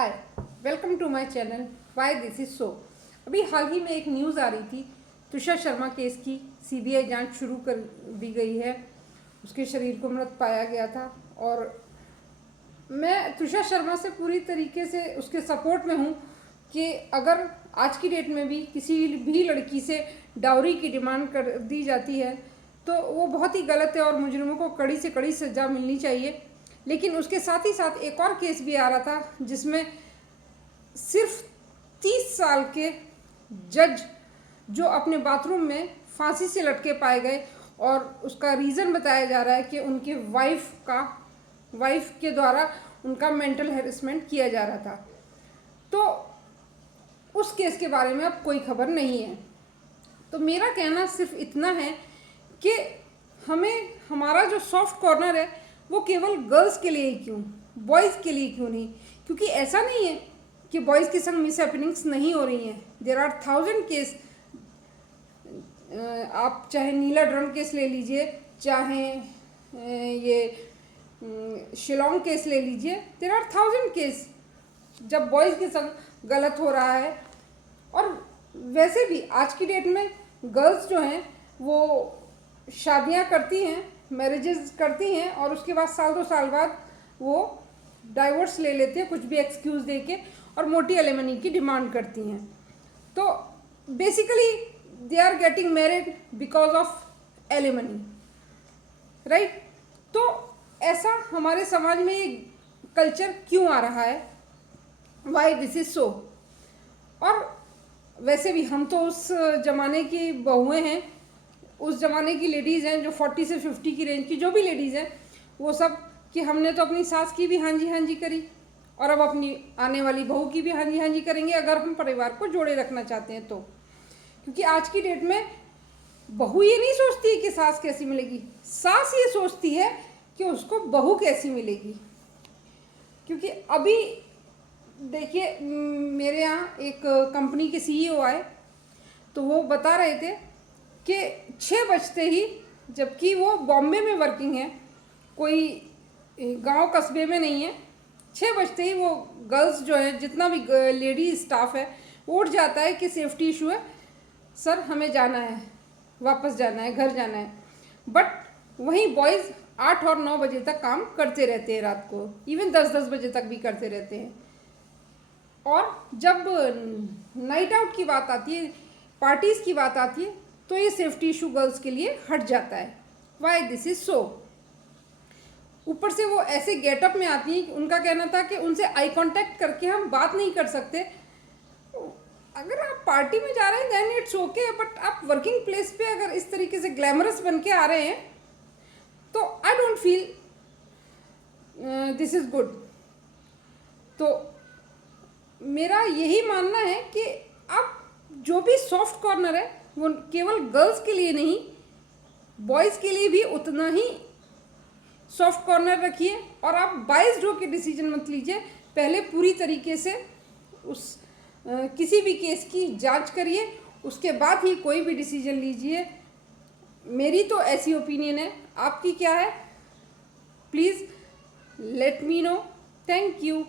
Hi, welcome to my channel why this is so. अभी हाल ही में एक न्यूज़ आ रही थी, तुषार शर्मा केस की सीबीआई जांच शुरू कर दी गई है। उसके शरीर को मृत पाया गया था और मैं तुषार शर्मा से पूरी तरीके से उसके सपोर्ट में हूँ कि अगर आज की डेट में भी किसी भी लड़की से डाउरी की डिमांड कर दी जाती है तो वो बहुत ही गलत है और मुजरिमों को कड़ी से कड़ी सज़ा मिलनी चाहिए। लेकिन उसके साथ ही साथ एक और केस भी आ रहा था जिसमें सिर्फ 30 साल के जज जो अपने बाथरूम में फांसी से लटके पाए गए और उसका रीज़न बताया जा रहा है कि उनके वाइफ के द्वारा उनका मेंटल हैरेसमेंट किया जा रहा था। तो उस केस के बारे में अब कोई खबर नहीं है। तो मेरा कहना सिर्फ इतना है कि हमें हमारा जो सॉफ्ट कॉर्नर है वो केवल गर्ल्स के लिए ही क्यों, बॉयज़ के लिए क्यों नहीं? क्योंकि ऐसा नहीं है कि बॉयज़ के संग मिस हैपनिंग्स नहीं हो रही हैं। There are 1000 case. आप चाहे नीला ड्रम केस ले लीजिए, चाहे ये शिलोंग केस ले लीजिए, देयर आर 1000 केस जब बॉयज़ के संग गलत हो रहा है। और वैसे भी आज की डेट में गर्ल्स जो हैं वो शादियां करती हैं, मैरिजेस करती हैं और उसके बाद साल 2 साल बाद वो डाइवोर्स ले लेते हैं कुछ भी एक्सक्यूज़ दे के और मोटी एलिमनी की डिमांड करती हैं। तो basically they are getting married because of alimony, right? तो ऐसा हमारे समाज में ये कल्चर क्यों आ रहा है? वाई दिस इज सो? और वैसे भी हम तो उस ज़माने की बहुएं हैं, उस ज़माने की लेडीज़ हैं जो 40 से 50 की रेंज की जो भी लेडीज़ हैं वो सब कि हमने तो अपनी सास की भी हाँ जी करी और अब अपनी आने वाली बहू की भी हाँ जी करेंगे अगर हम परिवार को जोड़े रखना चाहते हैं तो। क्योंकि आज की डेट में बहू ये नहीं सोचती है कि सास कैसी मिलेगी, सास ये सोचती है कि उसको बहू कैसी मिलेगी। क्योंकि अभी देखिए मेरे यहाँ एक कंपनी के सीईओ आए तो वो बता रहे थे कि 6 बजते ही, जबकि वो बॉम्बे में वर्किंग है, कोई गांव कस्बे में नहीं है, 6 बजते ही वो गर्ल्स जो है, जितना भी लेडी स्टाफ है, उठ जाता है कि सेफ्टी इशू है सर, हमें जाना है, वापस जाना है, घर जाना है। बट वहीं बॉयज़ 8 और 9 बजे तक काम करते रहते हैं, रात को इवन 10-10 बजे तक भी करते रहते हैं। और जब नाइट आउट की बात आती है, पार्टीज़ की बात आती है, तो ये सेफ्टी इशू गर्ल्स के लिए हट जाता है। वाई दिस इज सो? ऊपर से वो ऐसे गेटअप में आती हैं कि उनका कहना था कि उनसे आई कांटेक्ट करके हम बात नहीं कर सकते। अगर आप पार्टी में जा रहे हैं देन इट्स ओके, बट आप वर्किंग प्लेस पे अगर इस तरीके से ग्लैमरस बन के आ रहे हैं तो I don't feel this is good. तो मेरा यही मानना है कि आप जो भी सॉफ्ट कॉर्नर है वो केवल गर्ल्स के लिए नहीं, बॉयज़ के लिए भी उतना ही सॉफ्ट कॉर्नर रखिए। और आप बायस्ड होकर डिसीजन मत लीजिए, पहले पूरी तरीके से उस किसी भी केस की जांच करिए, उसके बाद ही कोई भी डिसीजन लीजिए। मेरी तो ऐसी ओपिनियन है, आपकी क्या है? Please let me know. Thank you.